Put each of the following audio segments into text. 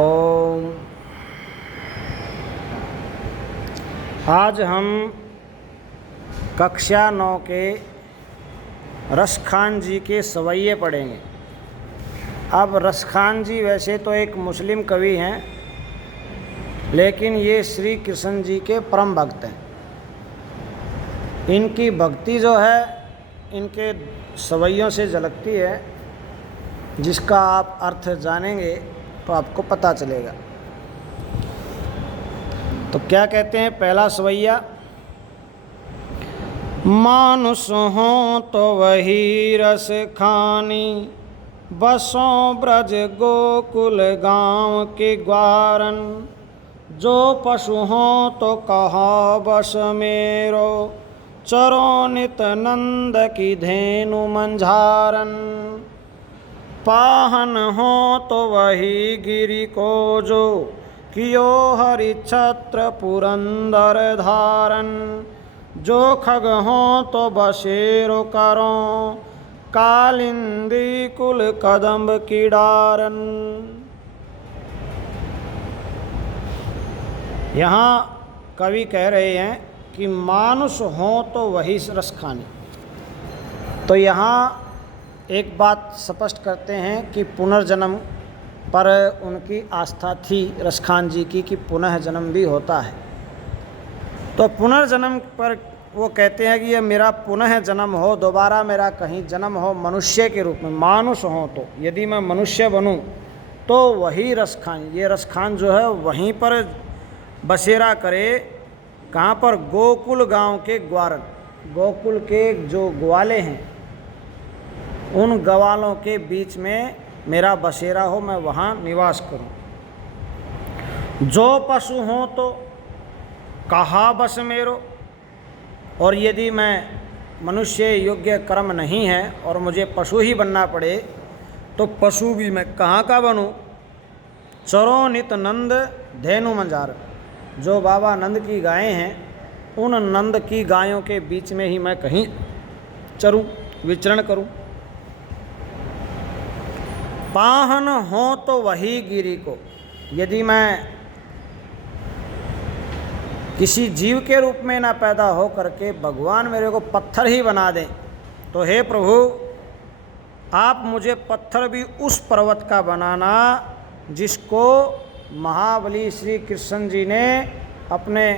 ओम। आज हम कक्षा 9 के रसखान जी के सवैये पढ़ेंगे। अब रसखान जी वैसे तो एक मुस्लिम कवि हैं, लेकिन ये श्री कृष्ण जी के परम भक्त हैं। इनकी भक्ति जो है इनके सवैयों से झलकती है, जिसका आप अर्थ जानेंगे तो आपको पता चलेगा। तो क्या कहते हैं पहला सवैया। मानुष हो तो वही रस खानी, बसों ब्रज गोकुल गांव के ग्वारन। जो पशु हो तो कहा बस मेरो, चरो नित नंद की धेनु मंझारन। पाहन हो तो वही गिरि को जो, कियो हरि छत्र पुरंदर धारन। जो खग हो तो बसेरो करो, कालिंदी कुल कदम्ब की डारन। यहाँ कवि कह रहे हैं कि मानुष हो तो वही रस खानी। तो यहाँ एक बात स्पष्ट करते हैं कि पुनर्जन्म पर उनकी आस्था थी रसखान जी की, कि पुनः जन्म भी होता है। तो पुनर्जन्म पर वो कहते हैं कि ये मेरा पुनः जन्म हो, दोबारा मेरा कहीं जन्म हो मनुष्य के रूप में। मानुष हो तो यदि मैं मनुष्य बनूं तो वही रसखान, ये रसखान जो है वहीं पर बसेरा करे। कहाँ पर? गोकुल गांव के ग्वारन। गोकुल के जो ग्वाले हैं उन ग्वालों के बीच में मेरा बसेरा हो, मैं वहाँ निवास करूं। जो पशु हो तो कहा बस मेरो, और यदि मैं मनुष्य योग्य कर्म नहीं है और मुझे पशु ही बनना पड़े तो पशु भी मैं कहाँ का बनूं। चरो नित नंद धेनु मंजार। जो बाबा नंद की गायें हैं उन नंद की गायों के बीच में ही मैं कहीं चरूं, विचरण करूं। पाहन हो तो वही गिरी को, यदि मैं किसी जीव के रूप में ना पैदा हो करके भगवान मेरे को पत्थर ही बना दें तो हे प्रभु आप मुझे पत्थर भी उस पर्वत का बनाना जिसको महाबली श्री कृष्ण जी ने अपने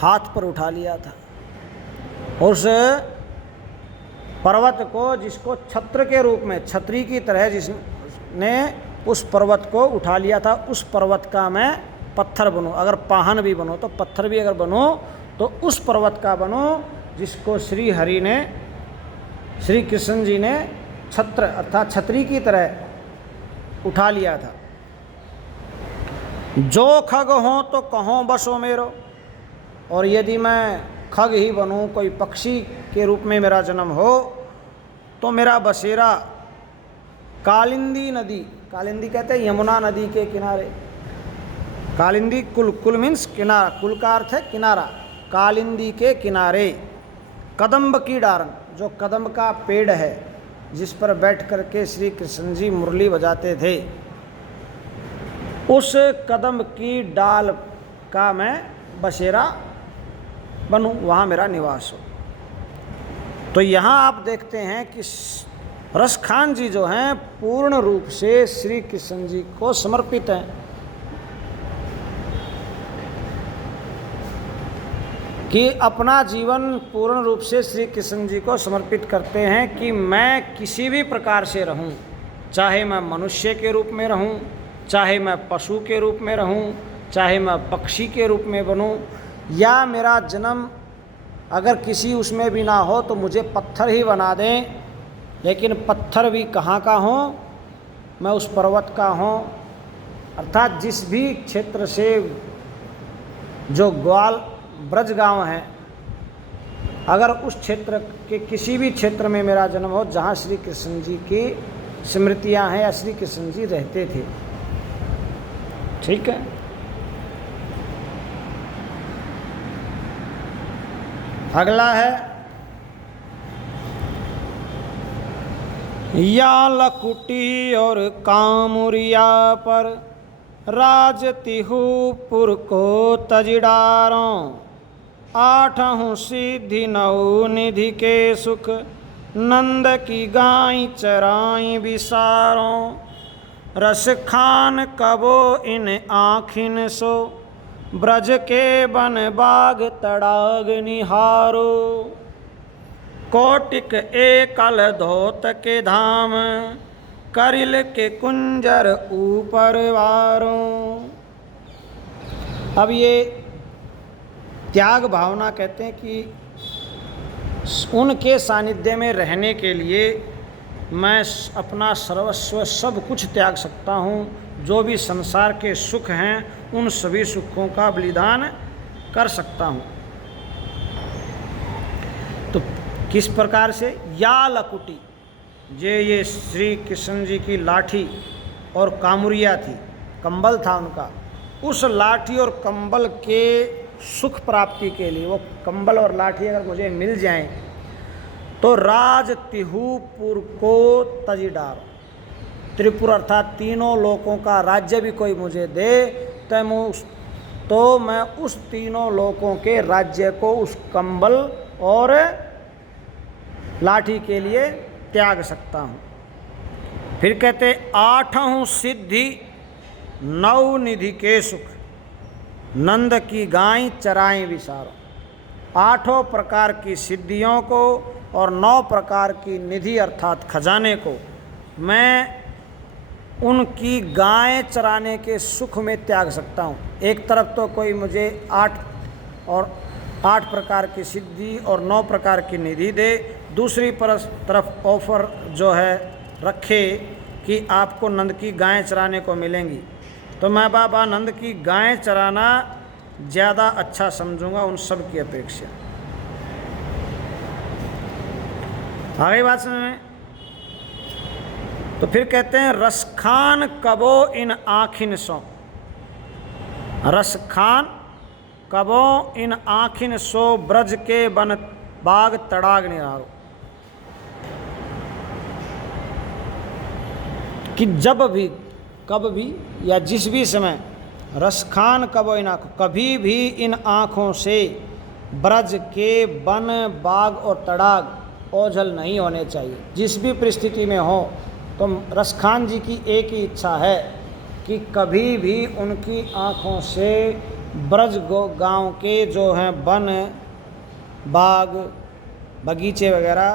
हाथ पर उठा लिया था। उस पर्वत को जिसको छत्र के रूप में, छतरी की तरह जिसने उस पर्वत को उठा लिया था, उस पर्वत का मैं पत्थर बनूं। अगर पाहन भी बनो तो पत्थर भी अगर बनो तो उस पर्वत का बनो जिसको श्री हरि ने, श्री कृष्ण जी ने छत्र अर्थात छतरी की तरह उठा लिया था। जो खग हो तो कहो बसो मेरो, और यदि मैं खग ही बनूं, कोई पक्षी के रूप में मेरा जन्म हो तो मेरा बसेरा कालिंदी नदी, कालिंदी कहते हैं यमुना नदी के किनारे। कालिंदी कुल, कुल मीन्स किनारा, कुल का अर्थ है किनारा। कालिंदी के किनारे कदम्ब की डारन, जो कदम्ब का पेड़ है जिस पर बैठ करके श्री कृष्ण जी मुरली बजाते थे, उस कदम्ब की डाल का मैं बसेरा बनूं, वहाँ मेरा निवास हो। तो यहाँ आप देखते हैं कि रसखान जी जो हैं पूर्ण रूप से श्री कृष्ण जी को समर्पित हैं, कि अपना जीवन पूर्ण रूप से श्री कृष्ण जी को समर्पित करते हैं कि मैं किसी भी प्रकार से रहूं, चाहे मैं मनुष्य के रूप में रहूं, चाहे मैं पशु के रूप में रहूं, चाहे मैं पक्षी के रूप में बनूं, या मेरा जन्म अगर किसी उसमें भी ना हो तो मुझे पत्थर ही बना दें, लेकिन पत्थर भी कहाँ का हो, मैं उस पर्वत का हूँ। अर्थात जिस भी क्षेत्र से, जो ग्वाल ब्रज गांव है, अगर उस क्षेत्र के किसी भी क्षेत्र में मेरा जन्म हो जहाँ श्री कृष्ण जी की स्मृतियाँ हैं या श्री कृष्ण जी रहते थे। ठीक है। अगला है या लकुटी और कामुरिया पर राजतिहुपुर को तजिडारों, आठहूँ सिद्धि नौ निधि के सुख, नंद की गाय चराई विसारों, रस खान कबो इन आँखिन सो, ब्रज के बन बाग तड़ाग निहारो, कोटिक एकल धोत के धाम, करिल के कुंजर ऊपर वारों। अब ये त्याग भावना कहते हैं कि उनके सानिध्य में रहने के लिए मैं अपना सर्वस्व सब कुछ त्याग सकता हूँ, जो भी संसार के सुख हैं उन सभी सुखों का बलिदान कर सकता हूँ। तो किस प्रकार से? या लकुटी, ये श्री कृष्ण जी की लाठी और कामुरिया थी, कंबल था उनका, उस लाठी और कंबल के सुख प्राप्ति के लिए, वो कंबल और लाठी अगर मुझे मिल जाएं तो राजतिहुपुर को तजिडार, त्रिपुर अर्थात तीनों लोकों का राज्य भी कोई मुझे दे तो मैं उस तीनों लोकों के राज्य को उस कंबल और लाठी के लिए त्याग सकता हूँ। फिर कहते आठहूँ सिद्धि नौ निधि के सुख, नंद की गाय चराएं विसारो। आठों प्रकार की सिद्धियों को और 9 प्रकार की निधि अर्थात खजाने को मैं उनकी गाय चराने के सुख में त्याग सकता हूँ। एक तरफ तो कोई मुझे 8 प्रकार की सिद्धि और 9 प्रकार की निधि दे, दूसरी तरफ ऑफर जो है रखे कि आपको नंद की गायें चराने को मिलेंगी, तो मैं बाबा नंद की गायें चराना ज़्यादा अच्छा समझूंगा उन सब की अपेक्षा। आ गई बात समझ में? तो फिर कहते हैं रसखान कबो इन आँखिन सो, रसखान कबो इन आँखिन सो, ब्रज के बन बाग तड़ाग निहारो। कि जब भी, कब भी या जिस भी समय, रसखान कबो इन आँखों, कभी भी इन आँखों से ब्रज के बन बाग और तड़ाग ओझल नहीं होने चाहिए। जिस भी परिस्थिति में हो तो रसखान जी की एक ही इच्छा है कि कभी भी उनकी आँखों से ब्रज गांव के जो हैं वन, बाग, बगीचे वगैरह,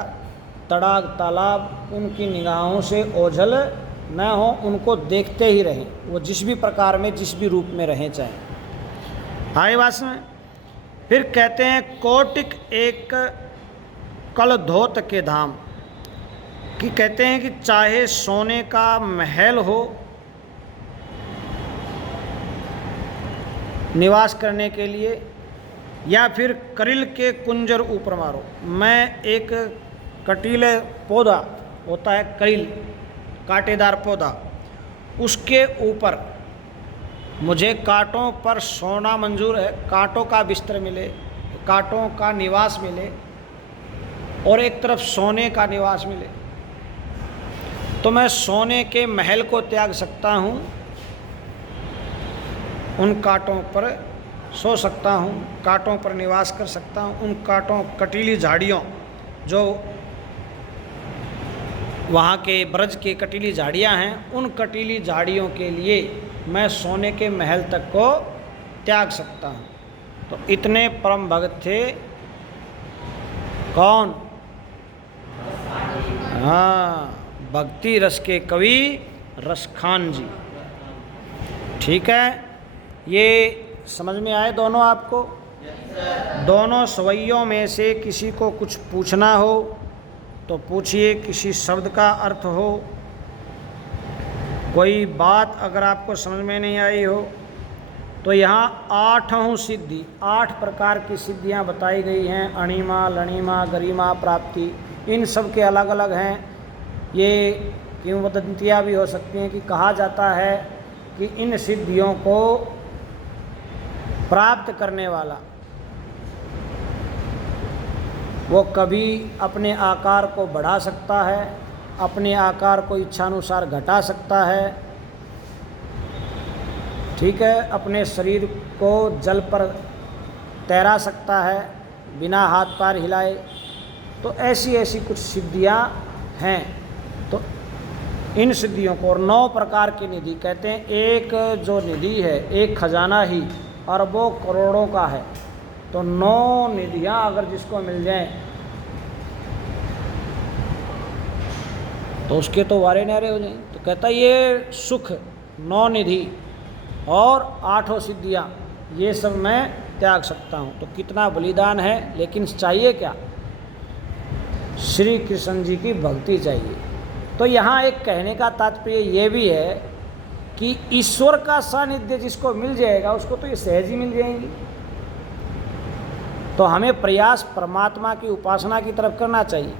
तड़ाग, तालाब उनकी निगाहों से ओझल न हो, उनको देखते ही रहें, वो जिस भी प्रकार में जिस भी रूप में रहें चाहे। आए बात में? फिर कहते हैं कोटिक एक कल धोत के धाम, कि कहते हैं कि चाहे सोने का महल हो निवास करने के लिए, या फिर करिल के कुंजर ऊपर मारो। मैं एक कटीले पौधा होता है, करिल कांटेदार पौधा, उसके ऊपर मुझे कांटों पर सोना मंजूर है, कांटों का बिस्तर मिले, कांटों का निवास मिले और एक तरफ सोने का निवास मिले, तो मैं सोने के महल को त्याग सकता हूँ, उन कांटों पर सो सकता हूँ, कांटों पर निवास कर सकता हूँ। उन कांटों, कटीली झाड़ियों, जो वहाँ के ब्रज के कटीली झाड़ियाँ हैं, उन कटीली झाड़ियों के लिए मैं सोने के महल तक को त्याग सकता हूँ। तो इतने परम भक्त थे कौन? हाँ, भक्ति रस के कवि रसखान जी। ठीक है, ये समझ में आए दोनों आपको? दोनों सवैयों में से किसी को कुछ पूछना हो तो पूछिए, किसी शब्द का अर्थ हो, कोई बात अगर आपको समझ में नहीं आई हो तो यहाँ 8 सिद्धि, 8 प्रकार की सिद्धियाँ बताई गई हैं। अणिमा, लणिमा, गरिमा, प्राप्ति, इन सब के अलग अलग हैं। ये किंवदंतियाँ भी हो सकती हैं कि कहा जाता है कि इन सिद्धियों को प्राप्त करने वाला वो कभी अपने आकार को बढ़ा सकता है, अपने आकार को इच्छानुसार घटा सकता है, ठीक है, अपने शरीर को जल पर तैरा सकता है बिना हाथ पैर हिलाए। तो ऐसी ऐसी कुछ सिद्धियां हैं। तो इन सिद्धियों को, और 9 प्रकार की निधि कहते हैं। एक जो निधि है, एक खजाना ही अरबों करोड़ों का है। तो 9 निधियां अगर जिसको मिल जाएं तो उसके तो वारे न्यारे हो जाएं। तो कहता है ये सुख, 9 निधि और 8 सिद्धियां, ये सब मैं त्याग सकता हूँ। तो कितना बलिदान है, लेकिन चाहिए क्या? श्री कृष्ण जी की भक्ति चाहिए। तो यहाँ एक कहने का तात्पर्य ये भी है कि ईश्वर का सानिध्य जिसको मिल जाएगा उसको तो ये सहज ही मिल जाएंगी। तो हमें प्रयास परमात्मा की उपासना की तरफ करना चाहिए,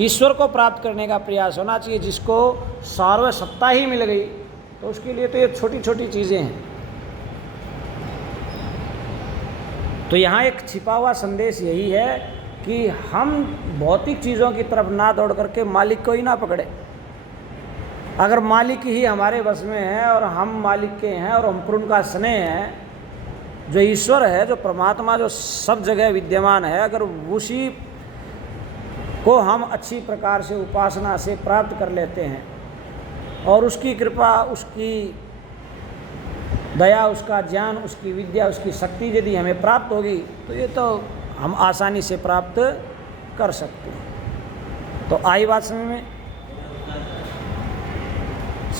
ईश्वर को प्राप्त करने का प्रयास होना चाहिए। जिसको सर्वसत्ता ही मिल गई तो उसके लिए तो ये छोटी छोटी चीज़ें हैं। तो यहाँ एक छिपा हुआ संदेश यही है कि हम भौतिक चीज़ों की तरफ ना दौड़ करके मालिक को ही ना पकड़े। अगर मालिक ही हमारे बस में है और हम मालिक के हैं और हम पर उनका स्नेह है, जो ईश्वर है, जो परमात्मा, जो सब जगह विद्यमान है, अगर उसी को हम अच्छी प्रकार से उपासना से प्राप्त कर लेते हैं और उसकी कृपा, उसकी दया, उसका ज्ञान, उसकी विद्या, उसकी शक्ति यदि हमें प्राप्त होगी तो ये तो हम आसानी से प्राप्त कर सकते हैं। तो आई बात समझ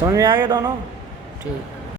में आ गए दोनों? ठीक।